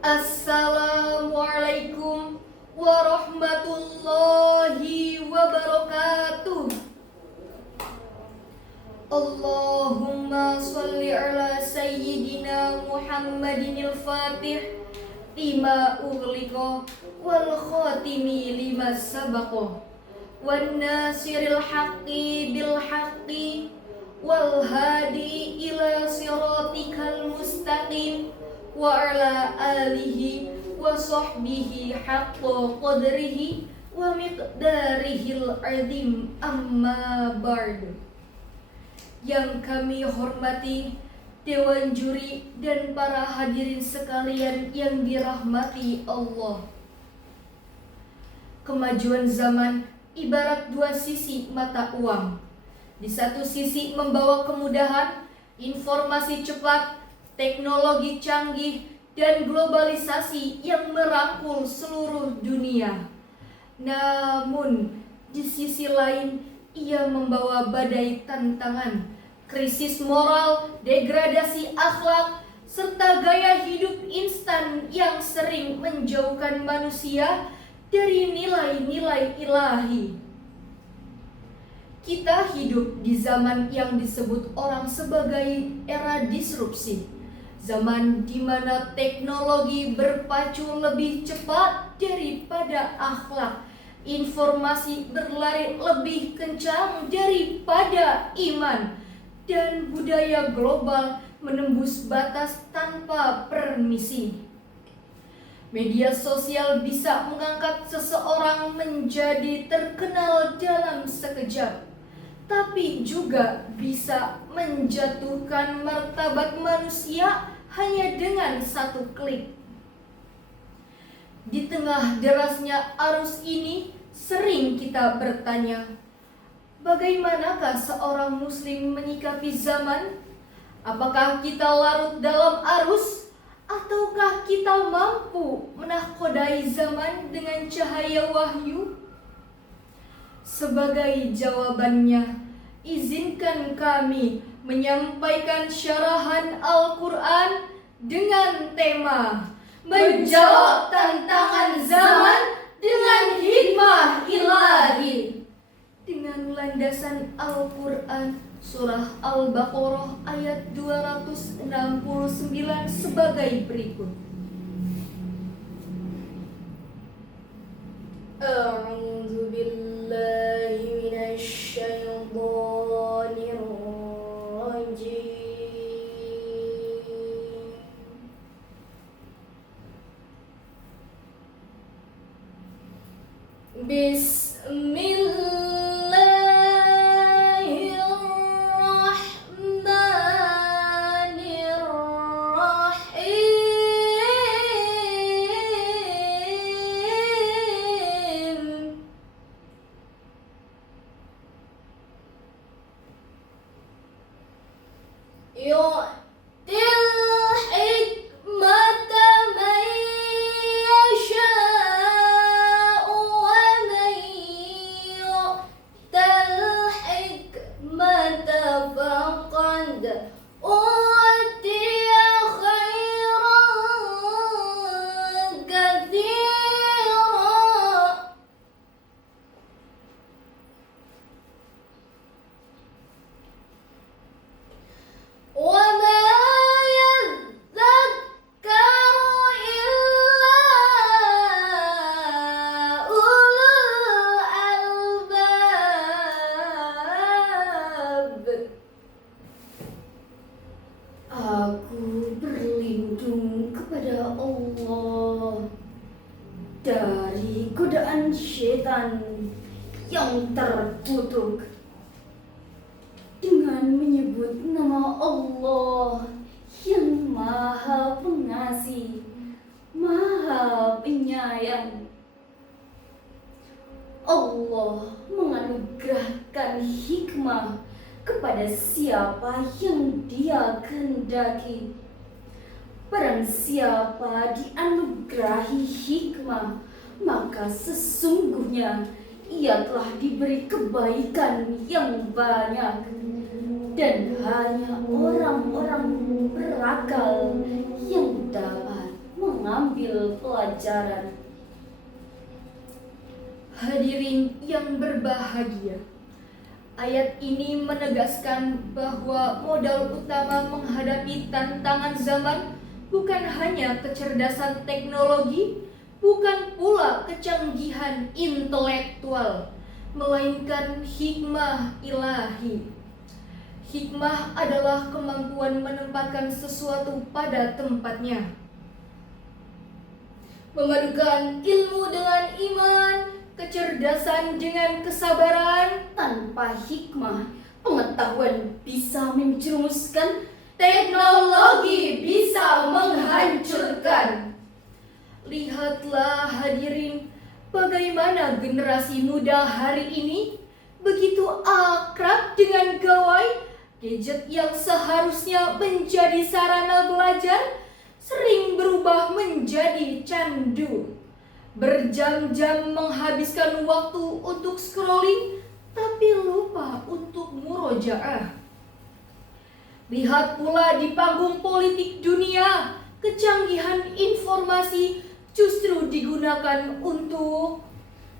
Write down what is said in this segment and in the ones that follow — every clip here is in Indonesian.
Assalamualaikum warahmatullahi wabarakatuh. Allahumma sholli ala sayyidina Muhammadinil Fatih lima ughliqa wal khatimi lima sabaqa wan nasiril haqqi bil haqqi wal hadi ila siratikal mustaqim wa ala alihi wa sahbihi haqqa qadrihi wa miqdarihil azim, amma ba'du. Yang kami hormati Dewan Juri dan para hadirin sekalian yang dirahmati Allah. Kemajuan zaman ibarat dua sisi mata uang. Di satu sisi membawa kemudahan, informasi cepat, teknologi canggih, dan globalisasi yang merangkul seluruh dunia. Namun, di sisi lain, ia membawa badai tantangan, krisis moral, degradasi akhlak, serta gaya hidup instan yang sering menjauhkan manusia dari nilai-nilai ilahi. Kita hidup di zaman yang disebut orang sebagai era disrupsi. Zaman di mana teknologi berpacu lebih cepat daripada akhlak. Informasi berlari lebih kencang daripada iman. Dan budaya global menembus batas tanpa permisi. Media sosial bisa mengangkat seseorang menjadi terkenal dalam sekejap, tapi juga bisa menjatuhkan martabat manusia hanya dengan satu klik. Di tengah derasnya arus ini, sering kita bertanya, bagaimanakah seorang muslim menyikapi zaman? Apakah kita larut dalam arus? Ataukah kita mampu menakodai zaman dengan cahaya wahyu? Sebagai jawabannya, izinkan kami menyampaikan syarahan Al-Quran dengan tema Menjawab Tantangan Zaman dengan Hikmah Ilahi, dengan landasan Al-Quran Surah Al-Baqarah ayat 269 sebagai berikut. A'udzu billahi minasy syaithanir rajim. Aku berlindung kepada Allah dari godaan syaitan yang terkutuk dengan menyebut nama Allah yang Maha Pengasih, Maha Penyayang. Allah menganugerahkan hikmah kepada siapa yang Dia kehendaki. Barang siapa dianugerahi hikmah, maka sesungguhnya ia telah diberi kebaikan yang banyak. Dan hanya orang-orang berakal yang dapat mengambil pelajaran. Hadirin yang berbahagia, ayat ini menegaskan bahwa modal utama menghadapi tantangan zaman bukan hanya kecerdasan teknologi, bukan pula kecanggihan intelektual, melainkan hikmah ilahi. Hikmah adalah kemampuan menempatkan sesuatu pada tempatnya, memadukan ilmu dengan iman, kecerdasan dengan kesabaran. Tanpa hikmah, pengetahuan bisa menjerumuskan, teknologi bisa menghancurkan. Lihatlah hadirin, bagaimana generasi muda hari ini begitu akrab dengan gawai gadget yang seharusnya menjadi sarana belajar, sering berubah menjadi candu. Berjam-jam menghabiskan waktu untuk scrolling, tapi lupa untuk murojaah. Lihat pula di panggung politik dunia, kecanggihan informasi justru digunakan untuk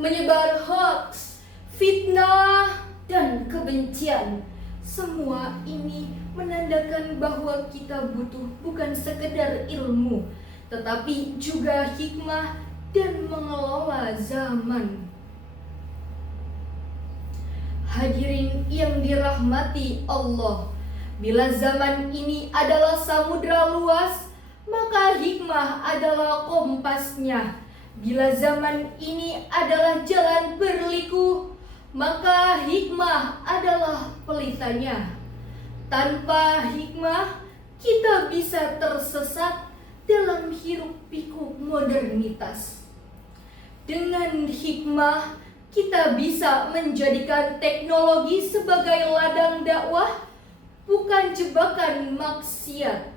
menyebar hoax, fitnah, Dan kebencian. Semua ini menandakan bahwa kita butuh bukan sekedar ilmu, tetapi juga hikmah dan mengelola zaman. Hadirin yang dirahmati Allah, bila zaman ini adalah samudra luas, maka hikmah adalah kompasnya. Bila zaman ini adalah jalan berliku, maka hikmah adalah pelitanya. Tanpa hikmah, kita bisa tersesat dalam hiruk-pikuk modernitas. Dengan hikmah, kita bisa menjadikan teknologi sebagai ladang dakwah, bukan jebakan maksiat.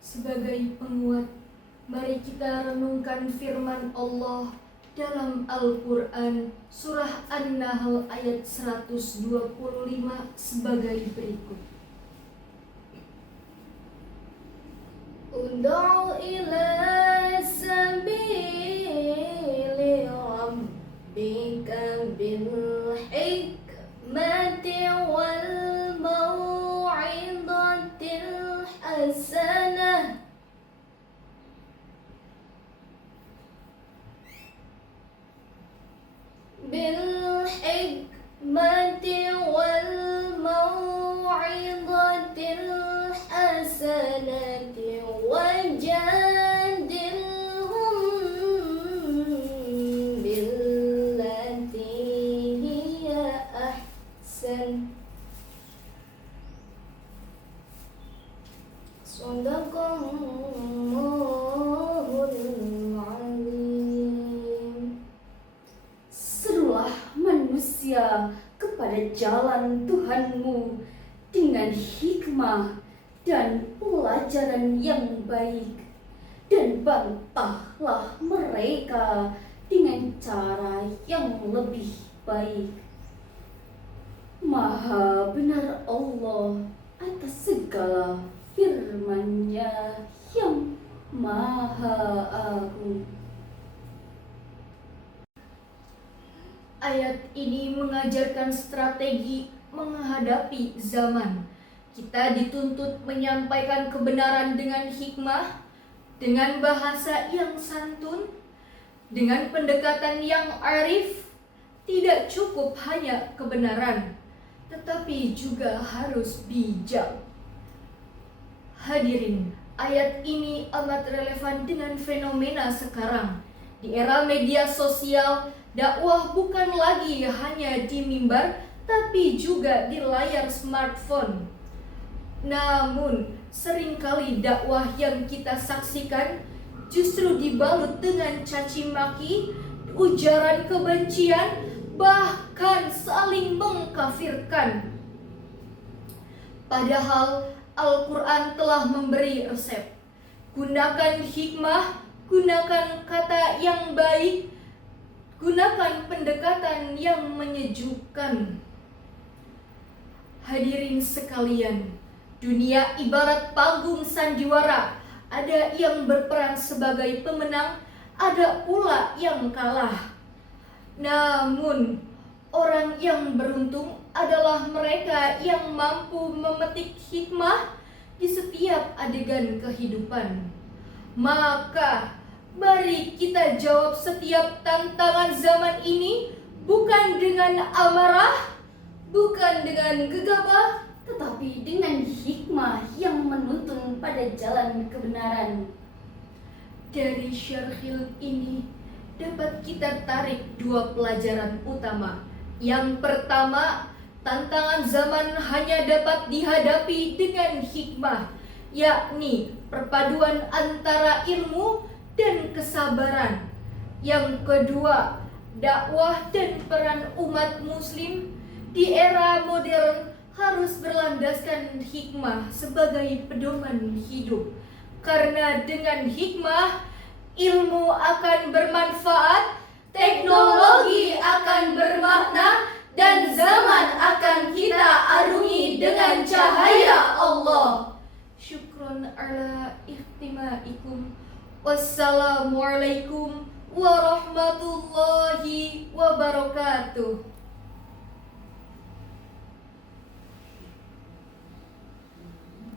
Sebagai penguat, mari kita renungkan firman Allah dalam Al-Quran surah An-Nahl ayat 125 sebagai berikut. Ud'u ila sabili rabbika bil hikmati wal mau'izatil hasanah. Bil hikmati wal mau'izatil hasanati wajadilhum billati hiya ahsan. Shadaqallahul azim. Serulah manusia kepada jalan Tuhanmu dengan hikmah dan pelajaran yang baik, dan bantahlah mereka dengan cara yang lebih baik. Maha benar Allah atas segala firman-Nya yang maha agung. Ayat ini mengajarkan strategi menghadapi zaman. Kita dituntut menyampaikan kebenaran dengan hikmah, dengan bahasa yang santun, dengan pendekatan yang arif. Tidak cukup hanya kebenaran, tetapi juga harus bijak. Hadirin, ayat ini amat relevan dengan fenomena sekarang. Di era media sosial, dakwah bukan lagi hanya di mimbar, tapi juga di layar smartphone. Namun, seringkali dakwah yang kita saksikan justru dibalut dengan caci maki, ujaran kebencian, bahkan saling mengkafirkan. Padahal Al-Quran telah memberi resep. Gunakan hikmah, gunakan kata yang baik, gunakan pendekatan yang menyejukkan. Hadirin sekalian, dunia ibarat panggung sandiwara. Ada yang berperan sebagai pemenang, ada pula yang kalah. Namun, orang yang beruntung adalah mereka yang mampu memetik hikmah di setiap adegan kehidupan. Maka, mari kita jawab setiap tantangan zaman ini bukan dengan amarah, bukan dengan gegabah, tetapi dengan hikmah yang menuntun pada jalan kebenaran. Dari syarhil ini dapat kita tarik dua pelajaran utama. Yang pertama, tantangan zaman hanya dapat dihadapi dengan hikmah, yakni perpaduan antara ilmu dan kesabaran. Yang kedua, dakwah dan peran umat muslim di era modern harus berlandaskan hikmah sebagai pedoman hidup. Karena dengan hikmah, ilmu akan bermanfaat, teknologi akan bermakna, dan zaman akan kita arungi dengan cahaya Allah. Syukron ala ihtimaikum. Wassalamualaikum warahmatullahi wabarakatuh.